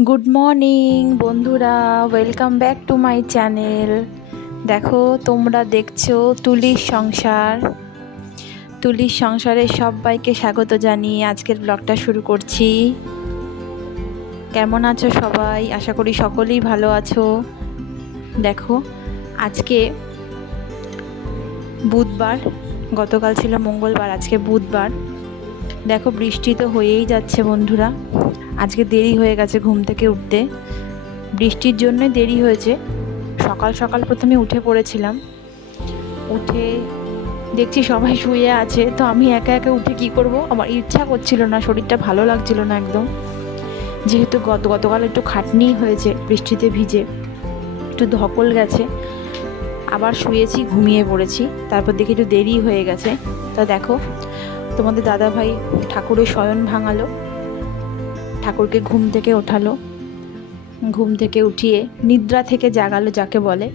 Good morning বন্ধুরা welcome back to my channel দেখো, তোমরা দেখছ তুলির সংসার। তুলির সংসারে সবাইকে স্বাগত জানিয়ে আজকের ব্লগটা শুরু করছি। কেমন আছো সবাই? আশা করি সকলেই ভালো আছো। দেখো, আজকে বুধবার, গতকাল ছিল মঙ্গলবার, আজকে বুধবার। দেখো, বৃষ্টি তো হয়েই যাচ্ছে বন্ধুরা। আজকে দেরি হয়ে গেছে ঘুম থেকে উঠতে। বৃষ্টির জন্য দেরি হয়েছে। সকাল সকাল প্রথমে উঠে পড়েছিলাম। উঠে দেখছি সবাই শুয়ে আছে, তো আমি একা একা উঠে কি করব? আমার ইচ্ছা করছিল না, শরীরটা ভালো লাগছিল না একদম। যেহেতু গত, গতকাল একটু খাটনি হয়েছে বৃষ্টিতে ভিজে, একটু ধকল গেছে। আবার শুয়েছি, ঘুমিয়ে পড়েছি। তারপর দেখি একটু দেরি হয়ে গেছে। তা দেখো, তোমাদের দাদাভাই ঠাকুরের শয়ন ভাঙালো। ঠাকুরকে ঘুম থেকে ওঠালো। ঘুম থেকে উঠিয়ে নিদ্রা থেকে জাগালো যাকে বলে।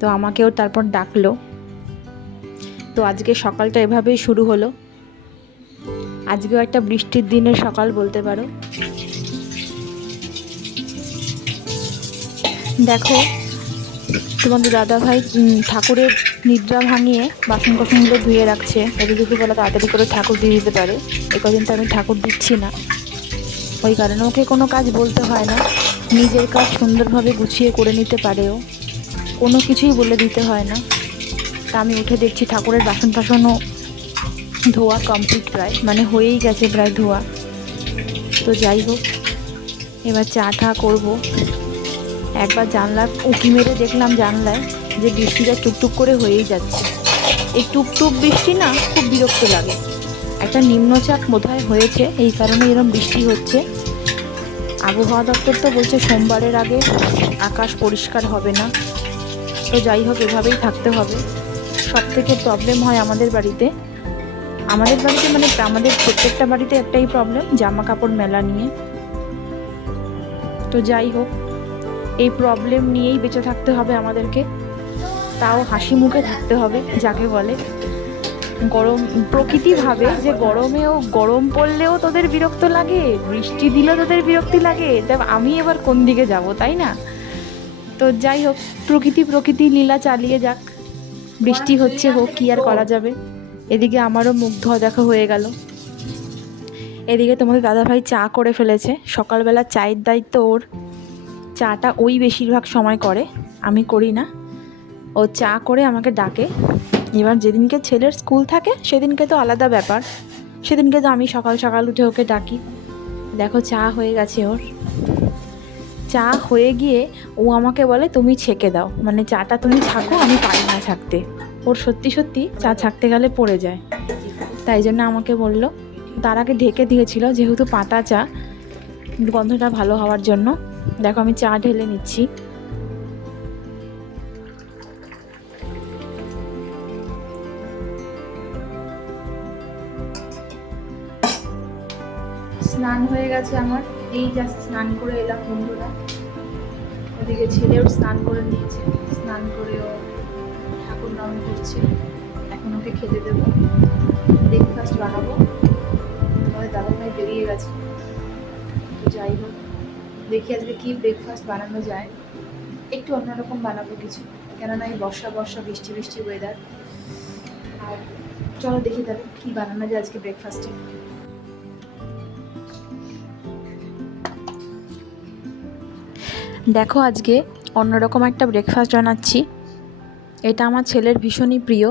তো আমাকেও তারপর ডাকলো। তো আজকে সকালটা এভাবেই শুরু হলো। আজকেও একটা বৃষ্টির দিনের সকাল বলতে পারো। দেখো, তোমাদের দাদাভাই ঠাকুরের নিদ্রা ভাঙিয়ে বাসন কোসনগুলো ধুয়ে রাখছে। এতে যদি বলা, তাড়াতাড়ি করে ঠাকুর দিয়ে দিতে পারে? এ কদিন তো আমি ঠাকুর দিচ্ছি না। ওই কারণে ওকে কোনো কাজ বলতে হয় না। নিজের কাজ সুন্দরভাবে গুছিয়ে করে নিতে পারেও। কোনো কিছুই বলে দিতে হয় না। তা আমি উঠে দেখছি ঠাকুরের বাসন টাসনও ধোয়া কমপ্লিট প্রায় মানে হয়েই গেছে প্রায় ধোয়া। তো যাই হোক, এবার চা টা করব। একবার জানলার উঁকি মেরে দেখলাম জানলায় যে বৃষ্টিটা টুকটুক করে হয়েই যাচ্ছে। এই টুকটুক বৃষ্টি না খুব বিরক্ত লাগে। একটা নিম্নচাপ বোধহয় হয়েছে, এই কারণে এরকম বৃষ্টি হচ্ছে। আবহাওয়া দপ্তর তো বলছে সোমবারের আগে আকাশ পরিষ্কার হবে না। তো যাই হোক, এভাবেই থাকতে হবে। সব থেকে প্রবলেম হয় আমাদের বাড়িতে। আমাদের বাড়িতে মানে আমাদের প্রত্যেকটা বাড়িতে একটাই প্রবলেম জামা কাপড় মেলা নিয়ে। তো যাই হোক, এই প্রবলেম নিয়েই বেঁচে থাকতে হবে আমাদেরকে। তাও হাসি মুখে থাকতে হবে, যাকে বলে। গরম প্রকৃতি ভাবে যে গরমেও, গরম পড়লেও তোদের বিরক্ত লাগে, বৃষ্টি দিলেও তোদের বিরক্তি লাগে, তা আমি এবার কোন দিকে যাব, তাই না? তো যাই হোক, প্রকৃতি প্রকৃতি, লীলা চালিয়ে যাক। বৃষ্টি হচ্ছে হোক, কি আর করা যাবে? এদিকে আমারও মুখ ধোয়া দেখা হয়ে গেল। এদিকে তোমাদের দাদাভাই চা করে ফেলেছে, সকালবেলা চায়ের দায়িত্ব ওর। চাটা ওই বেশিরভাগ সময় করে, আমি করি না। ও চা করে আমাকে ডাকে। এবার যেদিনকে ছেলের স্কুল থাকে, সেদিনকে তো আলাদা ব্যাপার। সেদিনকে তো আমি সকাল সকাল উঠে ওকে ডাকি। দেখো, চা হয়ে গেছে ওর। চা হয়ে গিয়ে ও আমাকে বলে, তুমি ছেঁকে দাও। মানে চাটা তুমি ছাকো, আমি পারি না ছাকতে। ওর সত্যি সত্যি চা ছাকতে গেলে পড়ে যায়। তাই জন্য আমাকে বলল, তার আগে ঢেকে দিয়েছিল, যেহেতু পাতা চা, গন্ধটা ভালো হওয়ার জন্য। দেখো, আমি চা ঢেলে নিচ্ছি। স্নান হয়ে গেছে আমার। এই জাস্ট স্নান করে এলাম বন্ধুরা। ওদিকে ছেলেও স্নান করে নিয়েছে। স্নান করেও ঠাকুর নাম করছে। এখন ওকে খেতে দেবো। ব্রেকফাস্ট বানাবো। তোমাদের দাদা ভাই বেরিয়ে গেছে। তো যাই হোক, দেখি আজকে কি ব্রেকফাস্ট বানানো যায়। একটু অন্যরকম বানাবো কিছু। কেননা এই বর্ষা বর্ষা, বৃষ্টি বৃষ্টি ওয়েদার আর চলো দেখি তাহলে কি বানানো যায় আজকে ব্রেকফাস্টে দেখো আজকে অন্যরকম একটা ব্রেকফাস্ট বানাচ্ছি। এটা আমার ছেলের ভীষণই প্রিয়।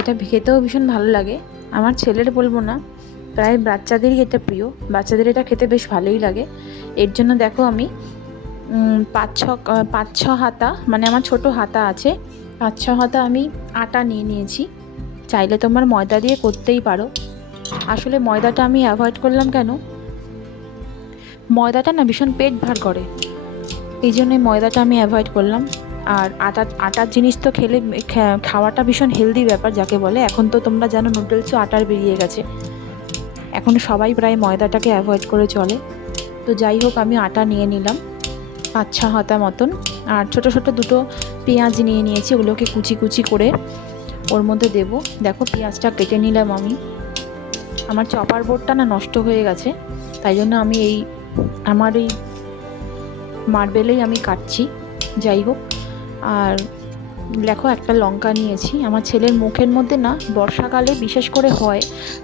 এটা খেতেও ভীষণ ভালো লাগে। আমার ছেলের বলব না, প্রায় বাচ্চাদেরই এটা প্রিয়। বাচ্চাদের এটা খেতে বেশ ভালোই লাগে। এর জন্য দেখো আমি পাঁচ ছ পাঁচ ছ হাতা মানে আমার ছোট হাতা আছে। পাঁচ ছ হাতা আমি আটা নিয়ে নিয়েছি। চাইলে তোমার ময়দা দিয়ে করতেই পারো। আসলে ময়দাটা আমি অ্যাভয়েড করলাম কেন? ময়দাটা না ভীষণ পেট ভার করে। এই জন্যই ময়দাটা আমি অ্যাভয়েড করলাম। আর আটা, আটার জিনিস তো খেলে খাওয়াটা ভীষণ হেলদি ব্যাপার যাকে বলে। এখন তো তোমরা জানো নুডলসও আটার বেরিয়ে গেছে। এখন সবাই প্রায় ময়দাটাকে অ্যাভয়েড করে চলে। তো যাই হোক, আমি আটা নিয়ে নিলাম পাঁচ ছ হাতা মতন। আর ছোট ছোট দুটো পেঁয়াজ নিয়ে নিয়েছি, ওগুলোকে কুচি কুচি করে ওর মধ্যে দেব। দেখো পেঁয়াজটা কেটে নিলাম আমি। আমার চপার বোর্ডটা না নষ্ট হয়ে গেছে, তাই জন্য আমি এই, আমার এই মার্বেলেই আমি কাটছি, যাই হোক। আর দেখো, একটা লঙ্কা নিয়েছি। আমার ছেলের মুখের মধ্যে না, বর্ষাকালে বিশেষ করে হয়,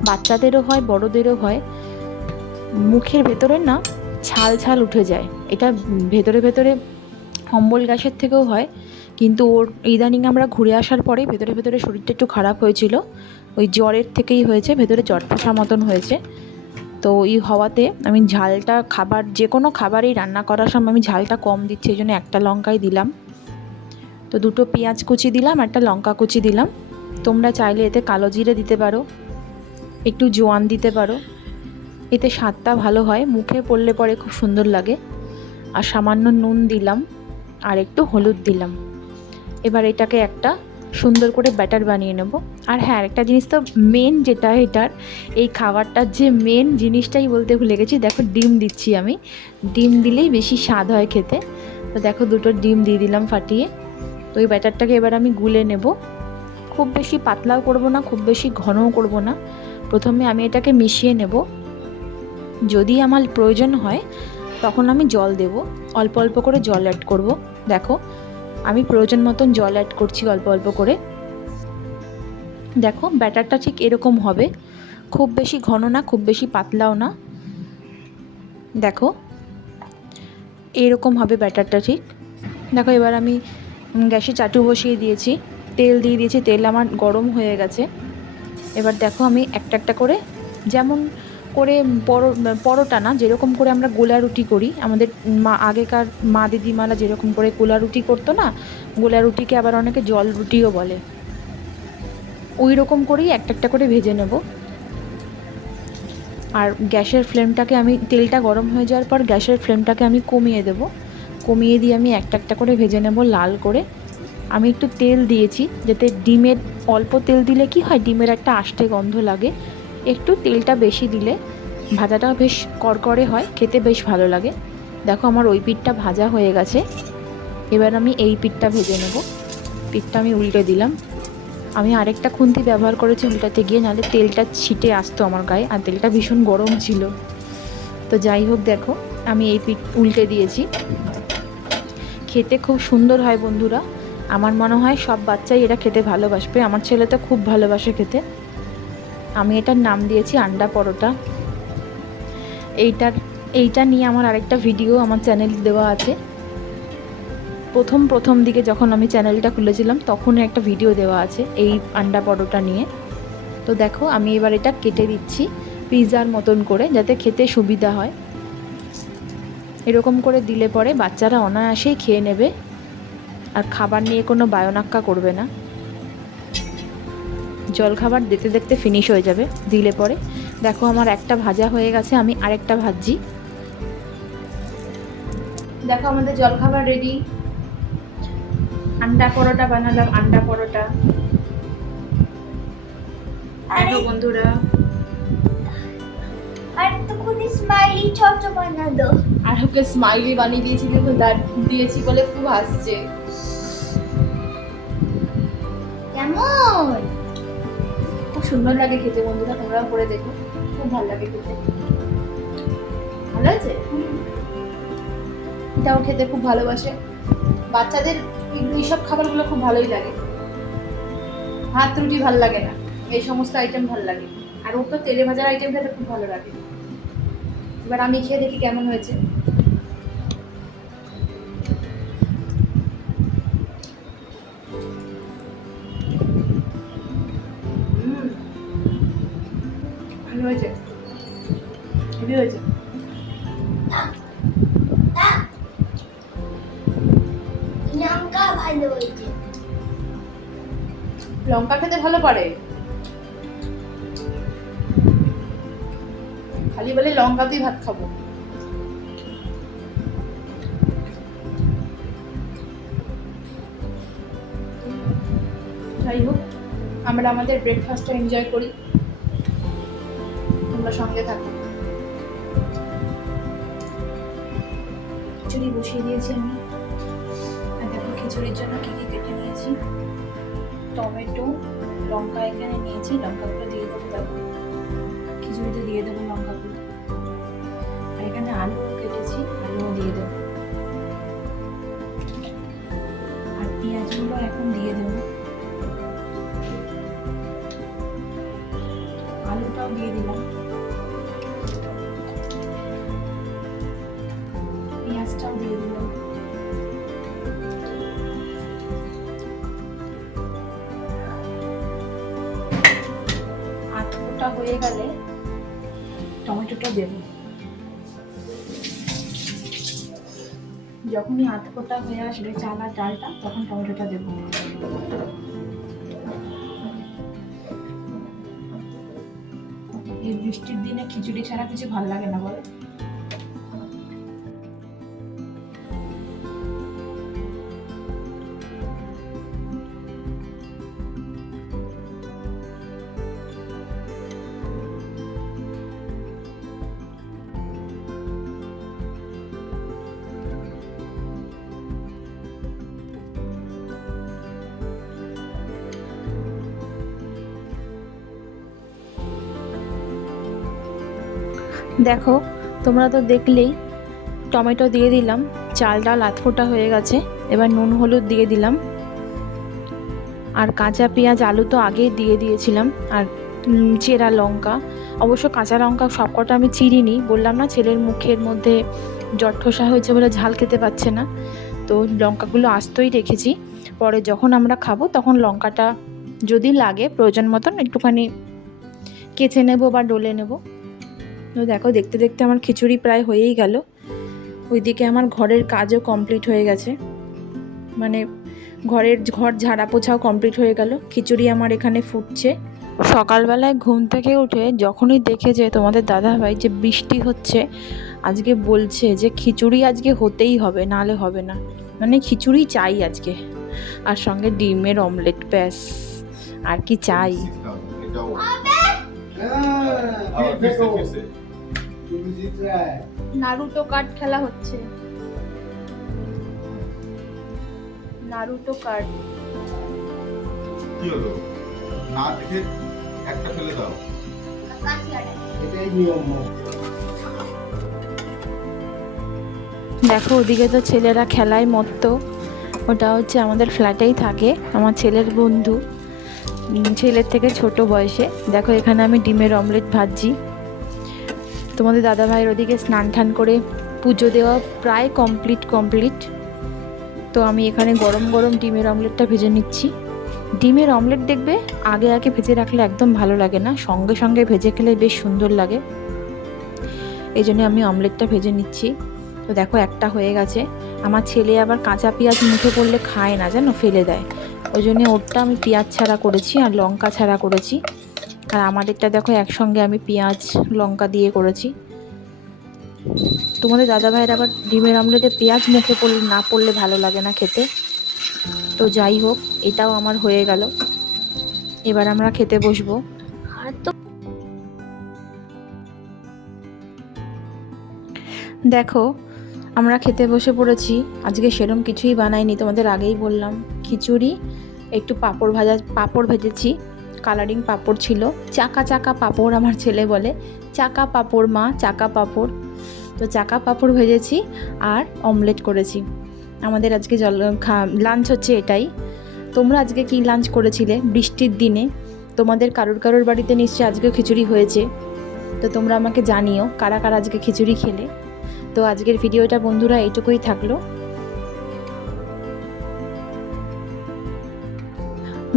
বাচ্চাদেরও হয়, বড়োদেরও হয়, মুখের ভেতরে না ছাল ছাল উঠে যায়। এটা ভেতরে ভেতরে অম্বল গ্যাসের থেকেও হয়, কিন্তু ওর ইদানিং আমরা ঘুরে আসার পরে ভেতরে ভেতরে শরীরটা একটু খারাপ হয়েছিল। ওই জ্বরের থেকেই হয়েছে, ভেতরে চটফাসা মতন হয়েছে। তো এই হওয়াতে আমি ঝালটা খাবার, যে কোনো খাবারই রান্না করার সময় আমি ঝালটা কম দিচ্ছি, এই জন্য একটা লঙ্কাই দিলাম। তো দুটো পেঁয়াজ কুচি দিলাম, একটা লঙ্কা কুচি দিলাম। তোমরা চাইলে এতে কালো জিরে দিতে পারো, একটু জোয়ান দিতে পারো। এতে স্বাদটা ভালো হয়, মুখে পড়লে পরে খুব সুন্দর লাগে। আর সামান্য নুন দিলাম, আর একটু হলুদ দিলাম। এবার এটাকে একটা সুন্দর করে ব্যাটার বানিয়ে নেব। আর হ্যাঁ একটা জিনিস তো মেন যেটা এটার, এই খাবারটার যে মেন জিনিসটাই বলতে ভুলে গেছি। দেখো, ডিম দিচ্ছি আমি। ডিম দিলেই বেশি স্বাদ হয় খেতে। তো দেখো, দুটো ডিম দিয়ে দিলাম ফাটিয়ে। তো ওই ব্যাটারটাকে এবার আমি গুলে নেব। খুব বেশি পাতলাও করব না, খুব বেশি ঘনও করব না। প্রথমে আমি এটাকে মিশিয়ে নেব। যদি আমার প্রয়োজন হয়, তখন আমি জল দেব। অল্প অল্প করে জল অ্যাড করব। দেখো আমি প্রয়োজন মতন জল অ্যাড করছি অল্প অল্প করে। দেখো, ব্যাটারটা ঠিক এরকম হবে। খুব বেশি ঘন না, খুব বেশি পাতলাও না। দেখো, এরকম হবে ব্যাটারটা ঠিক। দেখো, এবার আমি গ্যাসে চাটু বসিয়ে দিয়েছি। তেল দিয়ে দিয়েছি, তেল আমার গরম হয়ে গেছে। এবার দেখো আমি একটা একটা করে, যেমন করে পরো, পরোটা না, যেরকম করে আমরা গোলা রুটি করি, আমাদের মা, আগেকার মা দিদিমারা যেরকম করে গোলা রুটি করতো না, গোলা রুটিকে আবার অনেকে জল রুটিও বলে। ওই রকম করেই একটা একটা করে ভেজে নেব। আর গ্যাসের ফ্লেমটাকে আমি, তেলটা গরম হয়ে যাওয়ার পর গ্যাসের ফ্লেমটাকে আমি কমিয়ে দেব। কমিয়ে দিয়ে আমি একটা একটা করে ভেজে নেব লাল করে। আমি একটু তেল দিয়েছি, যাতে ডিমের, অল্প তেল দিলে কি হয়, ডিমের একটা আষ্টে গন্ধ লাগে। একটু তেলটা বেশি দিলে ভাজাটা বেশ করকরে হয়, খেতে বেশ ভালো লাগে। দেখো আমার ওই পিঠটা ভাজা হয়ে গেছে। এবার আমি এই পিঠটা ভেজে নেব। পিঠটা আমি উল্টে দিলাম। আমি আরেকটা খুন্তি ব্যবহার করেছি উল্টাতে গিয়ে, নাহলে তেলটা ছিটে আসতো আমার গায়ে, আর তেলটা ভীষণ গরম ছিল। তো যাই হোক দেখো, আমি এই পিঠ উল্টে দিয়েছি। খেতে খুব সুন্দর হয় বন্ধুরা। আমার মনে হয় সব বাচ্চাই এটা খেতে ভালোবাসবে। আমার ছেলে তো খুব ভালোবাসে খেতে। আমি এটার নাম দিয়েছি আন্ডা পরোটা। এইটার, এইটা নিয়ে আমার আরেকটা ভিডিও আমার চ্যানেল দেওয়া আছে। প্রথম প্রথম দিকে যখন আমি চ্যানেলটা খুলেছিলাম তখন একটা ভিডিও দেওয়া আছে এই আন্ডা পরোটা নিয়ে। তো দেখো, আমি এবার এটা কেটে দিচ্ছি পিৎজার মতন করে যাতে খেতে সুবিধা হয়। এরকম করে দিলে পরে বাচ্চারা অনায়াসেই খেয়ে নেবে। আর খাবার নিয়ে কোনো বায়নাক্কা করবে না। জলখাবার দেখতে দেখতে ফিনিশ হয়ে যাবে দিলে পরে। দেখো আমার একটা ভাজা হয়ে গেছে আমি আরেকটা ভাজছি। দেখো আমাদের জলখাবার রেডি আন্ডা পরোটা বানালাম আন্ডা পরোটা। দেখো বন্ধুরা। আর তো খুবই স্মাইলি ছোট বানালো। আর ওকে স্মাইলি বানিয়ে দিয়েছি দেখো দাঁত দিয়েছি বলে খুব হাসছে। কেমন? সুন্দর লাগে খেতে বন্ধুরা, তোমরাও করে দেখো। খুব ভালো লাগে খেতে। ভালো আছে এটাও খেতে খুব ভালোবাসে। বাচ্চাদের এই- এইসব খাবারগুলো খুব ভালোই লাগে। ভাত, রুটি ভালো লাগে না। এই সমস্ত আইটেম ভালো লাগে। আর ওর তো তেলে ভাজার আইটেম খেতে খুব ভালো লাগে। এবার আমি খেয়ে দেখি কেমন হয়েছে। হয়েছে। লঙ্কা ভালো হয়েছে। লঙ্কা খেতে ভালো পারে খালি বলে লঙ্কাতেই ভাত খাব। যাই হোক আমরা আমাদের ব্রেকফাস্টটা এনজয় করি। তোমরা সঙ্গে থাকো। খিচুড়ি বসিয়ে দিয়েছি আমি। আর দেখো খিচুড়ির জন্য কি কি কেটে নিয়েছি। টমেটো, লঙ্কা এখানে নিয়েছি, লঙ্কাগুলো হয়ে গেলে টমেটোটা দেব। যখনই আধ ফোটা হয়ে আসবে চাল আর ডালটা, তখন টমেটোটা দেব। এই বৃষ্টির দিনে খিচুড়ি ছাড়া কিছু ভালো লাগে না বলো? দেখো, তোমরা তো দেখলেই টমেটো দিয়ে দিলাম চালটা লাতফোটা হয়ে গেছে, এবার নুন হলুদ দিয়ে দিলাম। আর কাঁচা পেঁয়াজ আলু তো আগেই দিয়ে দিয়েছিলাম, আর চেরা লঙ্কা। অবশ্য কাঁচা লঙ্কা সবকটা আমি চিরিনি বললাম না ছেলের মুখের মধ্যে জট্ঠসা হয়েছে বলে ঝাল খেতে পাচ্ছে না। তো লঙ্কাগুলো আস্তই রেখেছি, পরে যখন আমরা খাব তখন লঙ্কাটা যদি লাগে প্রয়োজন মতন একটুখানি কেচে নেব বা ডলে নেব। তো দেখো দেখতে দেখতে আমার খিচুড়ি প্রায় হয়েই গেল ওইদিকে আমার ঘরের কাজও কমপ্লিট হয়ে গেছে মানে ঘরের ঘর ঝাড়া পোছাও কমপ্লিট হয়ে গেল খিচুড়ি আমার এখানে ফুটছে সকালবেলায় ঘুম থেকে উঠে যখনই দেখে যে তোমাদের দাদাভাই যে বৃষ্টি হচ্ছে আজকে বলছে যে খিচুড়ি আজকে হতেই হবে নালে হবে না মানে খিচুড়ি চাই আজকে আর সঙ্গে ডিমের অমলেট ব্যাস আর কি চাই নারুটো কার্ড খেলা হচ্ছে। Naruto card. কি হলো? না দেখে একটা ফেলে দাও। এটাই নিয়ম দেখো ওদিকে তো ছেলেরা খেলায় মত্ত। ওটা হচ্ছে আমাদের ফ্ল্যাটেই থাকে। আমার ছেলের বন্ধু। ছেলের থেকে ছোট বয়সে। দেখো, এখানে আমি ডিমের অমলেট ভাজছি। তোমাদের দাদা ভাইয়ের ওদিকে স্নান টান করে পুজো দেওয়া প্রায় কমপ্লিট কমপ্লিট। তো আমি এখানে গরম গরম ডিমের অমলেটটা ভেজে নিচ্ছি। ডিমের অমলেট দেখবে আগে আগে ভেজে রাখলে একদম ভালো লাগে না। সঙ্গে সঙ্গে ভেজে খেলে বেশ সুন্দর লাগে। এই জন্য আমি অমলেটটা ভেজে নিচ্ছি। তো দেখো, একটা হয়ে গেছে। আমার ছেলে আবার কাঁচা পেঁয়াজ মুখে পড়লে খায় না, জানো? ফেলে দেয়। ওই জন্য ওরটা আমি পেঁয়াজ ছাড়া করেছি আর লঙ্কা ছাড়া করেছি। আর আমাদেরটা দেখো একসঙ্গে আমি পেঁয়াজ লঙ্কা দিয়ে করেছি। তোমাদের দাদা ভাইয়ের আবার ডিমের আমলেটে পেঁয়াজ মুখে পড়লে না পড়লে ভালো লাগে না খেতে। তো যাই হোক এটাও আমার হয়ে গেল। এবার আমরা খেতে বসবো। আর তো দেখো আমরা খেতে বসে পড়েছি। আজকে সেরম কিছুই বানাইনি, তোমাদের আগেই বললাম। খিচুড়ি, একটু পাঁপড় ভাজা, পাঁপড় ভেজেছি। কালারিং পাঁপড় ছিল। চাকা চাকা পাঁপড় আমার ছেলে বলে। চাকা পাঁপড় মা, চাকা পাঁপড়। তো চাকা পাঁপড় ভেজেছি আর অমলেট করেছি। আমাদের আজকে জল লাঞ্চ হচ্ছে এটাই। তোমরা আজকে কি লাঞ্চ করেছিলে? বৃষ্টির দিনে। তোমাদের কারোর কারোর বাড়িতে নিশ্চয়ই আজকে খিচুড়ি হয়েছে। তো তোমরা আমাকে জানিও কারা কারা আজকে খিচুড়ি খেলে। তো আজকের ভিডিওটা বন্ধুরা এইটুকুই থাকল।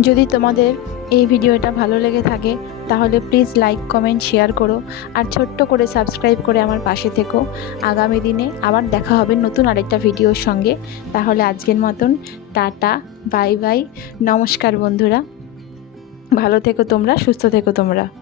যদি তোমাদের এই ভিডিওটা ভালো লেগে থাকে, তাহলে প্লিজ লাইক কমেন্ট শেয়ার করো আর ছোট্ট করে সাবস্ক্রাইব করে আমার পাশে থেকো। আগামী দিনে আবার দেখা হবে নতুন আরেকটা ভিডিওর সঙ্গে। তাহলে আজকের মতন টাটা বাই বাই নমস্কার বন্ধুরা। ভালো থেকো তোমরা, সুস্থ থেকো তোমরা।